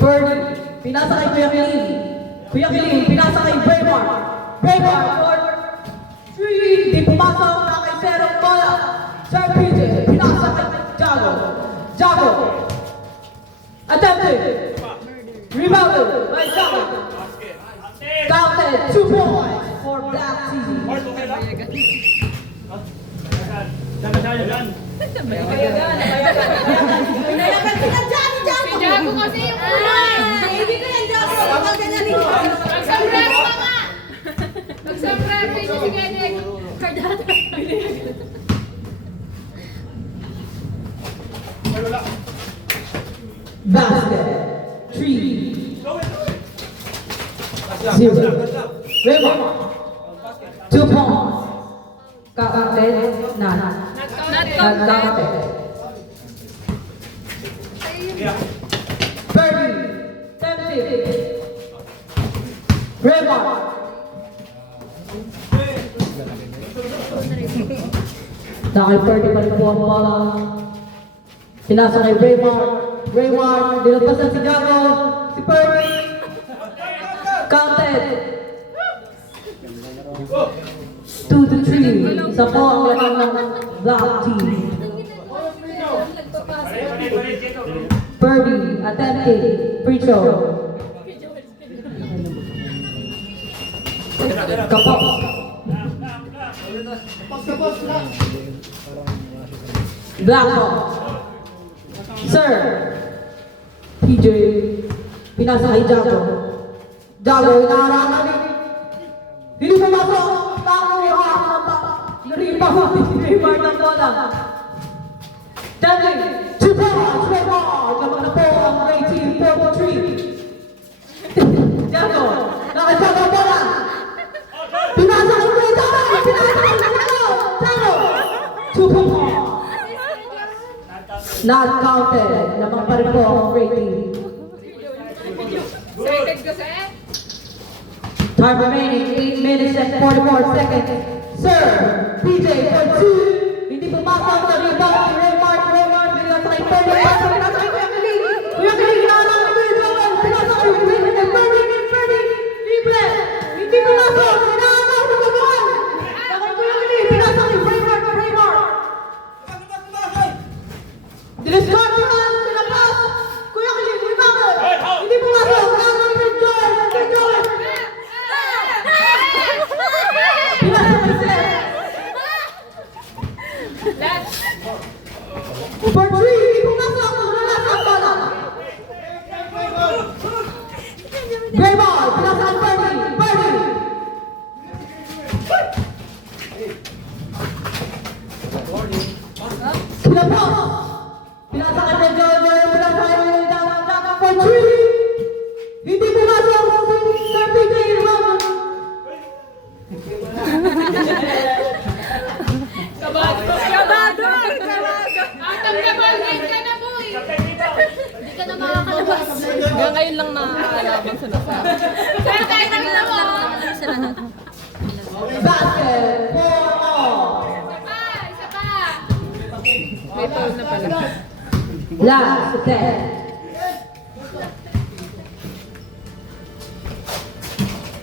Birdie, pinasa kay Kuya Kiling. Kuya Kiling, pinasa kay Braymar. Braymar, for 3, di pumasok na kay Serong Bola. Sir PJ, pinasa kay Jago. Jago, attempted. Rebounded by Jago. Counted 2 points for Black Team. Pinayagan kita dyan, dyan! Si Jago kasi yung kulay. Hindi ko yan, Jago. Kapag ganyan rin. Mag-sombrero pa nga. Mag-sombrero yun si Genek. Kardata. Basket, 3, 0. Raymond, 2 points. Counted, none. Not Counted. Birdie, tempted. Raymond. Dahil Birdie pa rin po ang bola. Pinasa kay Raymond. Raymond, dinagpasan si Jago. Si Birdie. Counted. 2-3. Isa po ang laman ng Black Team. Birdie, attempted. Free throw. Kapok. Black ball. Sir, PJ, pinasa kay Jago. Jago, inaarakan ni. Hindi pumasok. Tao yung naribaw ni Neymar ng bola. Dudley, 2 points, Raymond. Lamang na po ang Ray Team, 4-3. Jago, nakasama ang bola. Pinasa kay Ray Jago. Pinasa kay Jago. Jago, 2 points. Not counted. Lamang pa rin po ang Ray Team. Excited kasi. Time remaining, 8 minutes and 44 seconds. Sir, PJ for 2. Hindi pumasok na rebound si Raymond. Raymond, pinasa kay Birdie. Pinasa kay Kuya Kiling. Kuya Kiling, inaarang kay Raymond. Pinasa kay Birdie. Libre. Hindi pumasok. Inaarang sa babahan. Kay Kuya Kiling, pinasa kay Raymond. Diniscard niya. Sinapas. Kuya Kiling, rebound. Hindi pumasok. Inaarang kay Joel. Kay Joel. Pinasa kay Seth. For 3, hindi pumasok. Wala sa bola. Gray ball. Pinasa kay Birdie. Birdie. Kinapos. Pinasa kay Joel. Pinasa kay Jago. For 3. Hindi pumasok. Sir PJ, rebound. Kabado. Atang na ball ka na, boy. Hindi ka na makakalabas. Hanggang ngayon lang nakakalaban sa nasa. Kaya tayo nang lawa. Basket. 4-all. Isa pa. May foul na pala. Last 10.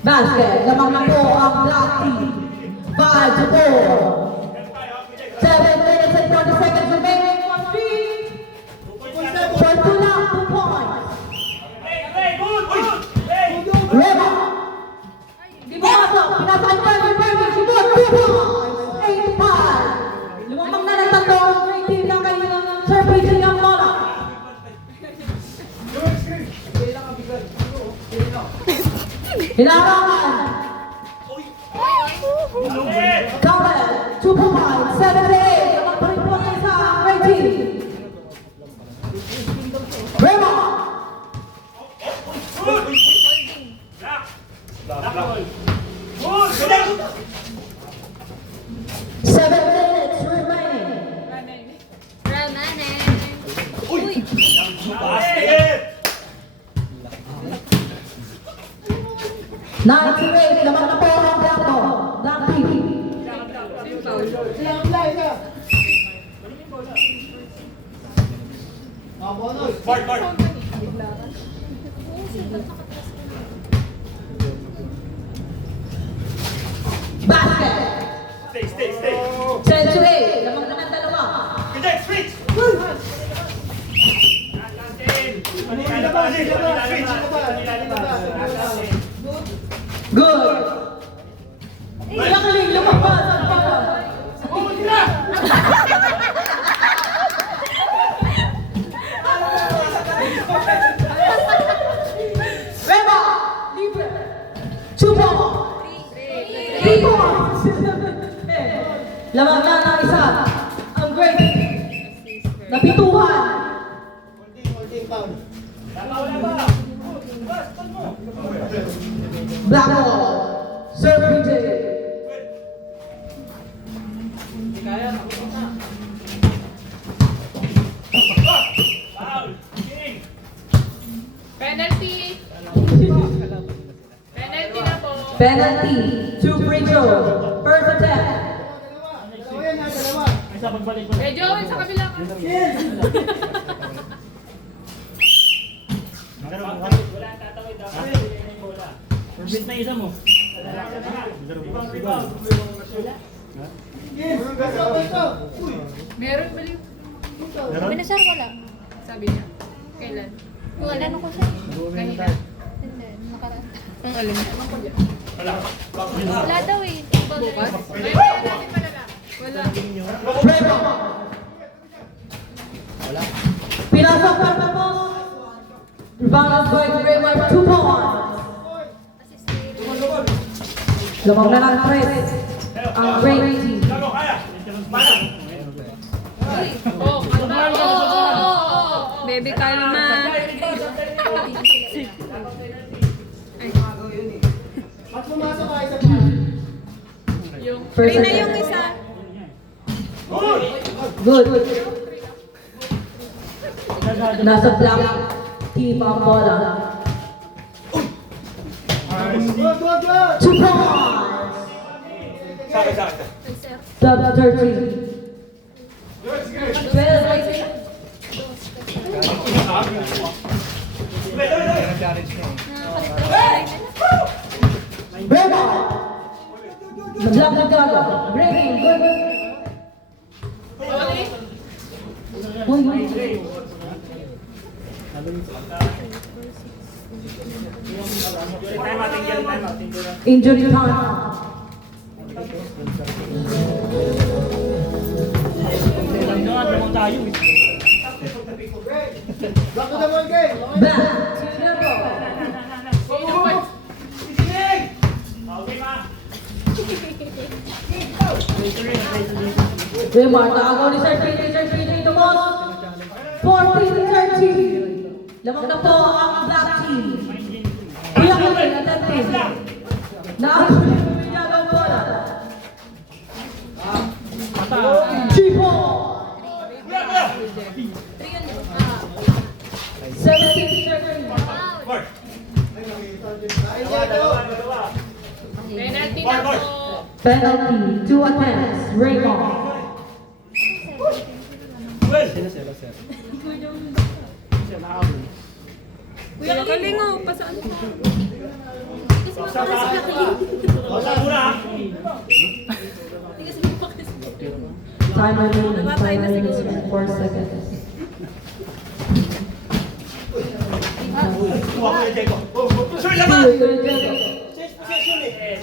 Basket. Lamang na po ang Black Team. 5-4. 7 minutes and 40 seconds remaining on 3. For 2 lang, 2 points. Reba. Di pumasok. Pinasa kay Birdie. Sumot. 2 points. 8-5. Lumamang na ng tatlo. May team lang kay Sir PJ ang bola. Hinarangan. Counted. 2 points. 7-8. Lamang pa rin po kayo sa Ray Team. Reba. Seven minutes remaining. Nine to 8. Lamang na po ang Black Team. Basket. Stay. 10 to 8. Lamang na ng dalawa. Good, switch! Good. Jacqueline, lumabas ang bola. Reba, libre. 2 points. 3 points. Lamang na ng isa. Ang great. Napituhan. Black ball. Serve PJ. Penalty. Penalty na po. Penalty to free throw. First attempt. Eh, Joel, sa kabila ka. Perfect na isa mo. Meron baliw. Binasar wala. Sabi niya. Kailan? Wala na ko siya. Kanina. Hindi, nakaraan. Ang alin. Wala daw eh. Bukas? May wala natin malala. Wala. Reba. Pinasok pa na po. Rebound by Reba. 2 points. Lamang na ng 3. Ang great team. Lago, kaya! Mana! Oh, Baby, kalma. yung First na attempt. yung isa. Good. Nasa black team ang bola. 2 points. Sakit. Sub 13. 12, I think. Reba. Black na gago. Breaking. Good. Okay. Uy. Time out. Injury time. Back to Nervo. Remark, nakagaw ni Sir PJ Dumos. 14-13. Lamang na po ang black team. Kuya Kuya, attentive. Nakagaw ni Pinyagaw bola. Chipo. 17-13. Penalty na po. Penalty, 2 attempts, Raymond. Kuya Kalingo, pasaan mo? Time remaining, 4 seconds.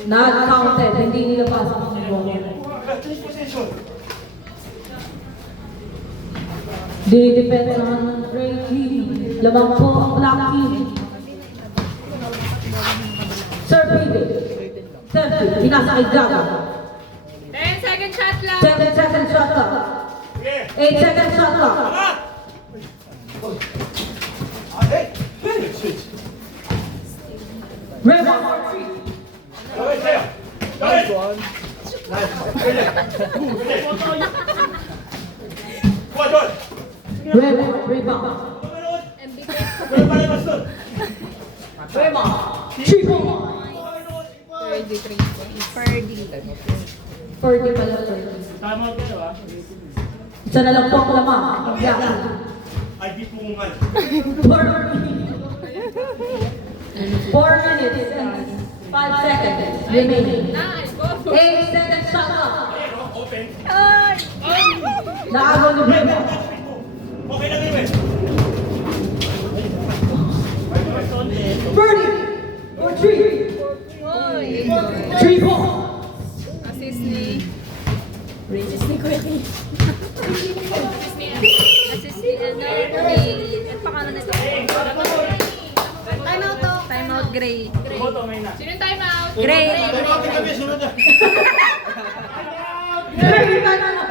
Not counted, hindi nilabas ang bola. Dinidepensahan ng Ray team. Lamang po ang black team. Sir Peter. 10, pinasakay Gaga. 10 second shot lang. 7 second shot clock. 8 second shot clock. Reba. Reba. Reba. Chico. 33 points. Ferdy pala, Ferdy. Isa na lang po ang lamang. Ang black team. Ay, di po nga minutes and 5 seconds remaining. Nice, go. 8 seconds shot clock. Ay! Nakagaw ni Braymore. Okay na rin, Birdie for 3. Oy! 3 points. Assist ni... Assist ni Kuya Kim. Assist ni ano? Ni... At pakano nito? Time out to. Time out, Gray. Boto, may na. Sino yung time out? Gray! Gray, time out.